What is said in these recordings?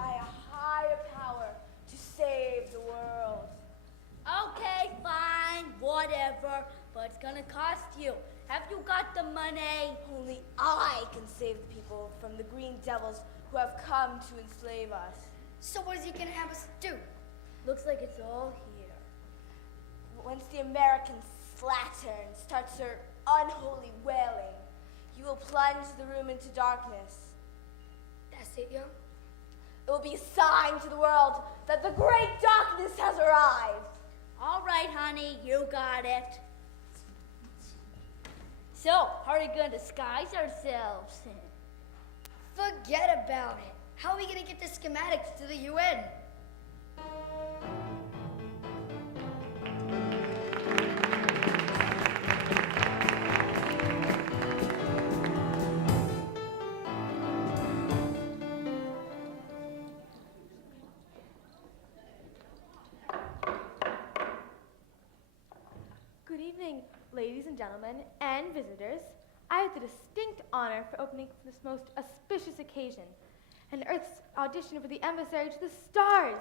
by a higher power to save the world. Okay, fine, whatever, but it's gonna cost you. Have you got the money? Only I can save the people from the green devils who have come to enslave us. So what is he gonna have us do? Looks like it's all here. Once the American slattern starts her unholy wailing, you will plunge the room into darkness. That's it, yo? It will be a sign to the world that the great darkness has arrived. All right, honey, you got it. So, how are we gonna disguise ourselves? Forget about it. How are we gonna get the schematics to the UN? Good evening, ladies and gentlemen, and visitors. I have the distinct honor for opening this most auspicious occasion, an Earth's audition for the emissary to the stars.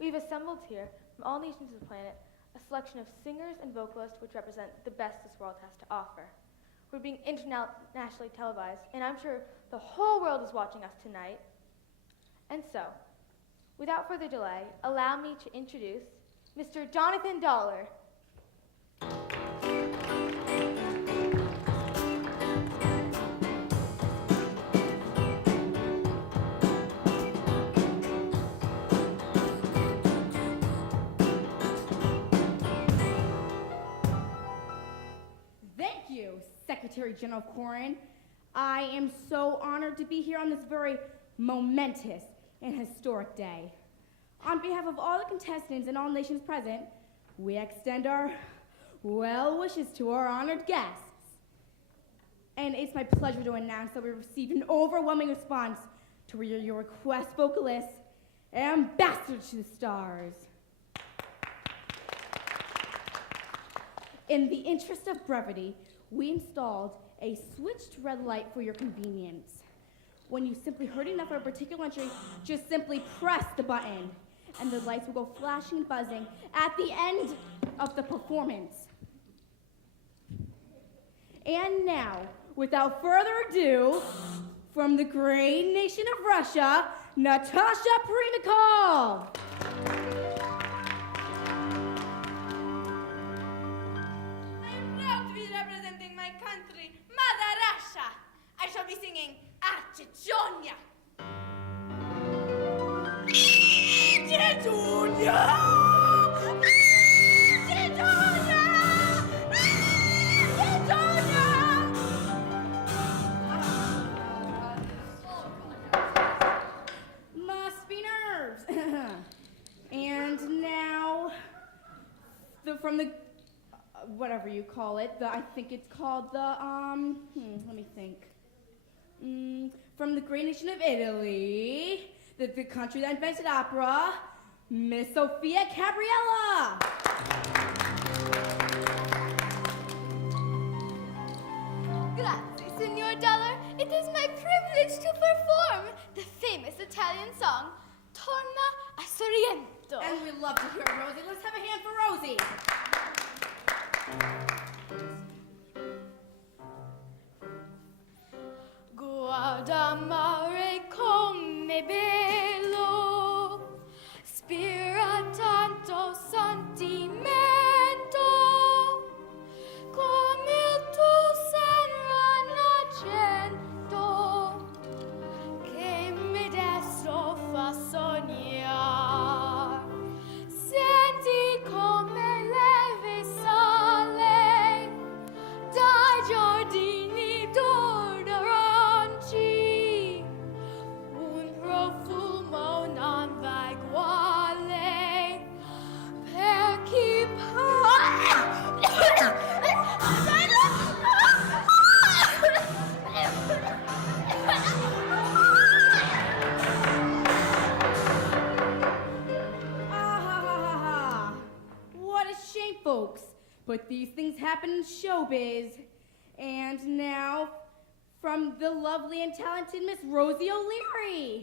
We've assembled here from all nations of the planet a selection of singers and vocalists which represent the best this world has to offer. We're being internationally televised, and I'm sure the whole world is watching us tonight. And so, without further delay, allow me to introduce Mr. Jonathan Dollar. Thank you, Secretary General Corrin. I am so honored to be here on this very momentous and historic day. On behalf of all the contestants and all nations present, we extend our well wishes to our honored guests. And it's my pleasure to announce that we received an overwhelming response to your request vocalist, Ambassador to the Stars. In the interest of brevity, we installed a switched red light for your convenience. When you simply heard enough of a particular entry, just simply press the button, and the lights will go flashing and buzzing at the end of the performance. And now, without further ado, from the great nation of Russia, Natasha Primakov. Representing my country, Mother Russia. I shall be singing Archichonia. Archichonia! Archichonia! Archichonia! Must be nerves. And now, from the whatever you call it, I think it's called the, let me think. From the great nation of Italy, the country that invented opera, Miss Sofia Gabriella. Grazie, Signor Dollar. It is my privilege to perform the famous Italian song, Torna a Sorrento. And we love to hear it, Rosie. Let's have a hand for Rosie. Guarda mare come bello, spira tanto sentimento, come il tuo seno innocento, che mi adesso fa sognare. Senti come leve sale dai giardini d'orangi, un profumo non va uguale per chi What a shame, folks. But these things happen in showbiz. And now, from the lovely and talented Miss Rosie O'Leary.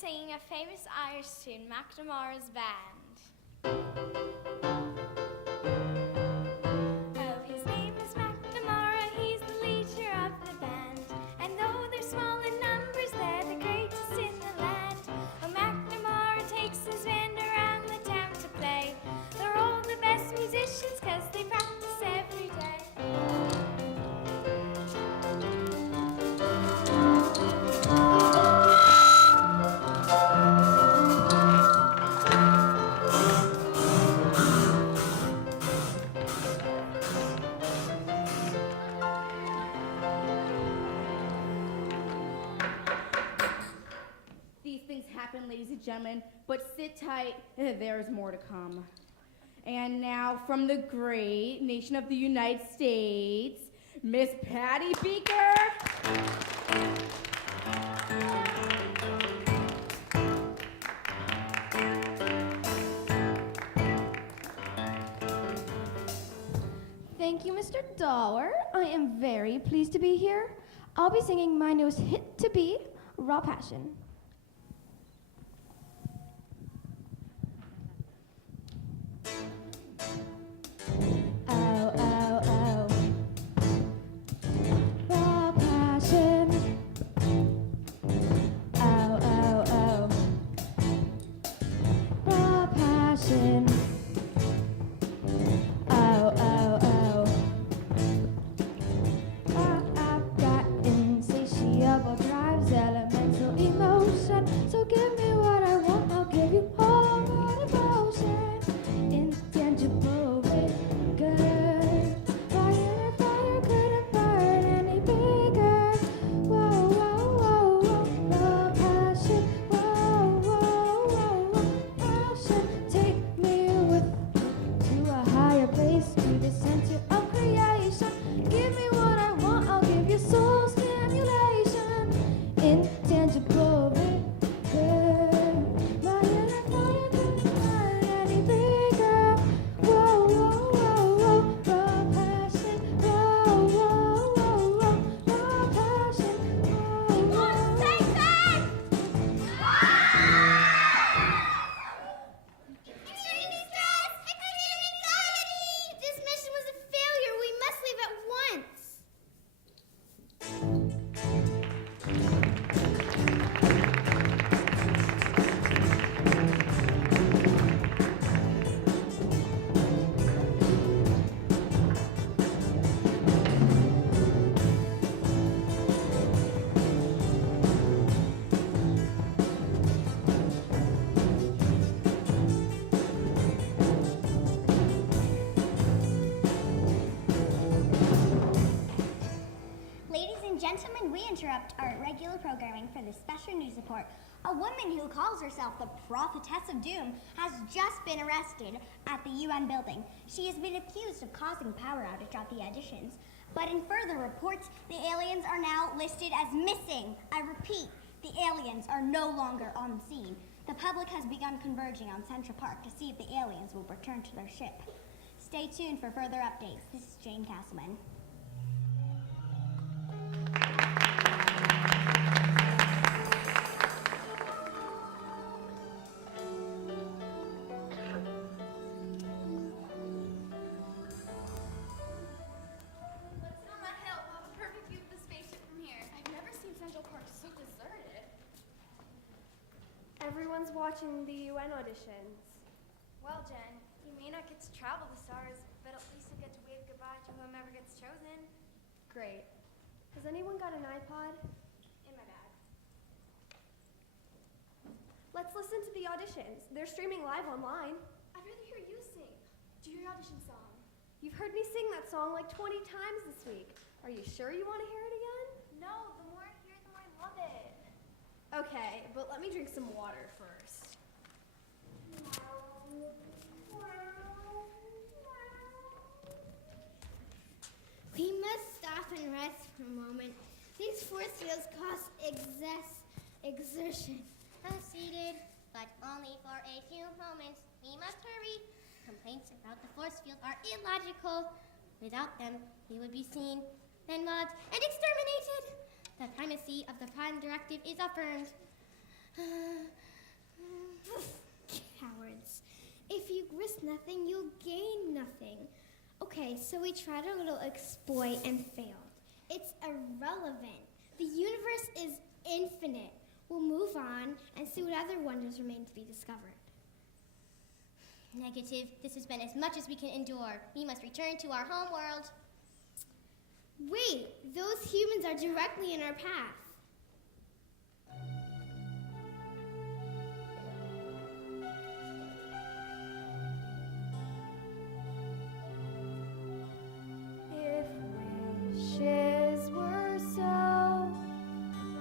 singing a famous Irish tune, McNamara's Band. Oh, his name is McNamara, he's the leader of the band. And though they're small in numbers, they're the greatest in the land. Oh, McNamara takes his band around the town to play. They're all the best musicians, 'cause they practice every day. These things happen, ladies and gentlemen, but sit tight, there's more to come. And now from the great nation of the United States, Miss Patty Beaker. Thank you, Mr. Dollar. I am very pleased to be here. I'll be singing my newest hit to be, Raw Passion. Oh, oh, oh. Raw passion. Oh, oh, oh. Raw passion. Oh, oh, oh. I've got insatiable drives, elemental emotion. So give me what I want, I'll give you all my devotion. Intangible vigor. Fire couldn't burn any bigger. Whoa, whoa, whoa, whoa. Raw passion. Whoa, whoa, whoa, whoa. Passion. Take me with you to a higher place, to the center of creation. Give me what I want, I'll give you soul stimulation. Intangible vigor. My inner fire couldn't burn any bigger. Whoa, whoa, whoa, whoa. Raw passion. Whoa, whoa, whoa, whoa. Raw passion. Whoa, whoa. Extreme stress! Extreme anxiety! This mission was a failure. We must leave at once. Ladies and gentlemen, we interrupt our regular programming for this special news report. A woman who calls herself the Prophetess of Doom has just been arrested at the UN building. She has been accused of causing power outage at the auditions. But in further reports, the aliens are now listed as missing. I repeat, the aliens are no longer on the scene. The public has begun converging on Central Park to see if the aliens will return to their ship. Stay tuned for further updates. This is Jane Castleman. Let's sit on that hill. We'll have a perfect view of the spaceship from here. I've never seen Central Park so deserted. Everyone's watching the UN auditions. Well, Jen, you may not get to travel the stars, but at least you'll get to wave goodbye to whomever gets chosen. Great. Has anyone got an iPod? In my bag. Let's listen to the auditions. They're streaming live online. I'd rather hear you sing. Do your audition song. You've heard me sing that song like 20 times this week. Are you sure you want to hear it again? No, the more I hear it, the more I love it. Okay, but let me drink some water first. We must stop and rest for a moment. These force fields cause exertion. Seated, but only for a few moments. We must hurry. Complaints about the force field are illogical. Without them, we would be seen, then mobbed, and exterminated. The primacy of the Prime Directive is affirmed. Cowards. If you risk nothing, you'll gain nothing. Okay, so we tried our little exploit and failed. It's irrelevant. The universe is infinite. We'll move on and see what other wonders remain to be discovered. Negative. This has been as much as we can endure. We must return to our home world. Wait, those humans are directly in our path. If wishes were so,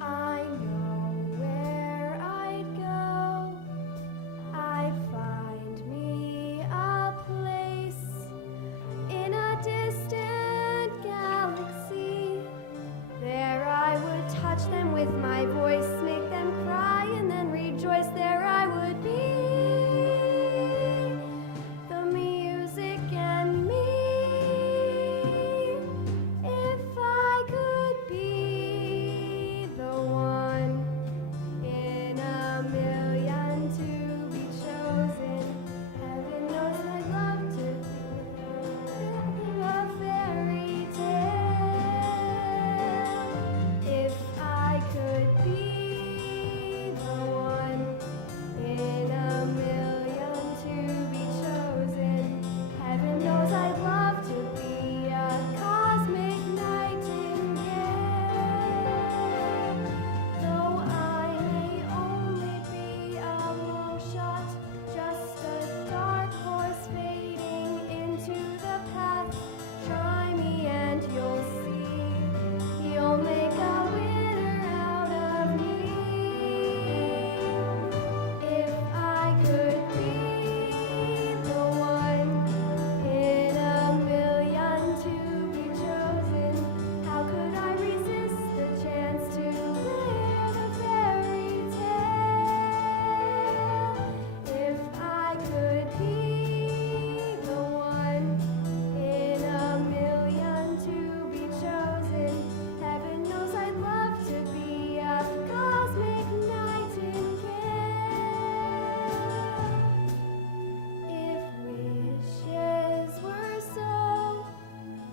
I know where I'd go. I'd find me a place in a distant galaxy. There I would touch them with my voice, make them cry and then rejoice. There I would be, the music and me. If I could be the one in a million to be chosen, heaven knows I'd love to be a fairy tale. If I could be the one in a million to be chosen, heaven knows I'd love to be a cosmic nightingale. Though I may only be a long shot, just a dark horse fading into the path. Try me and you'll see, you'll make a winner out of me. If I could be the one in a million to be chosen, how could I resist the chance to live a fairy tale? If I could be the one in a million to be chosen, heaven knows I'd love to be a cosmic nightingale. If wishes were so,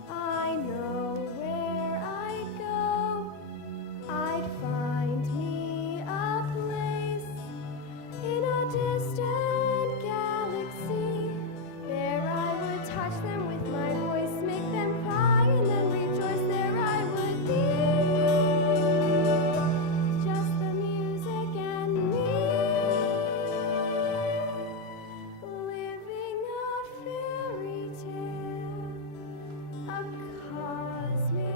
I know where I'd go. I'd find me a place in a distant galaxy. There I would touch them with my voice, make them cry and then rejoice. There I would be, just the music and me, living a fairy tale, a cosmic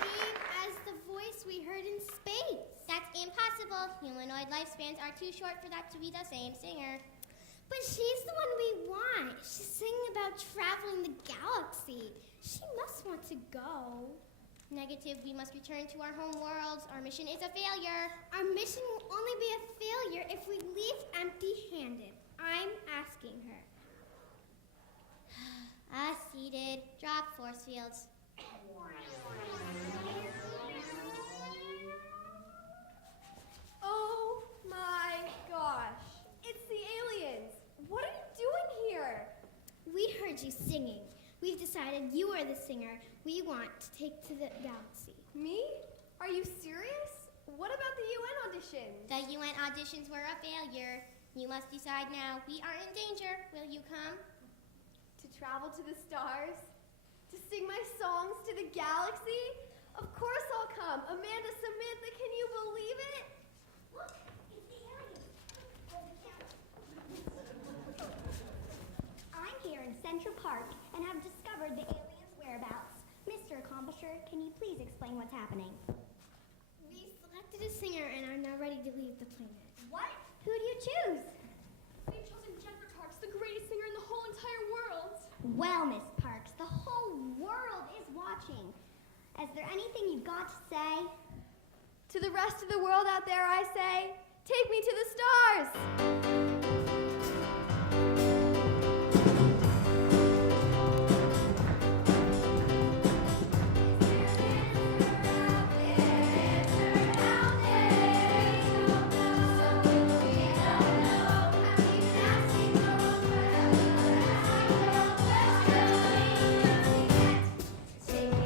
Same as the voice we heard in space. That's impossible. Humanoid lifespans are too short for that to be the same singer. But she's the one we want. She's singing about traveling the galaxy. She must want to go. Negative. We must return to our home worlds. Our mission is a failure. Our mission will only be a failure if we leave empty-handed. I'm asking her. Seated. Drop force fields. Oh my gosh. It's the aliens. What are you doing here? We heard you singing. We've decided you are the singer we want to take to the galaxy. Me? Are you serious? What about the UN auditions? The UN auditions were a failure. You must decide now. We are in danger. Will you come? To travel to the stars? To sing my songs to the galaxy? Of course I'll come. Amanda, Samantha, can you believe it? Look, it's the aliens. I'm here in Central Park and have discovered the aliens' whereabouts. Mr. Accomplisher, can you please explain what's happening? We selected a singer and are now ready to leave the planet. What? Who do you choose? We've chosen Jennifer Parks, the greatest singer in the whole entire world. Well, Miss Parks, the whole world is watching. Is there anything you've got to say? To the rest of the world out there, I say, take me to the stars. Take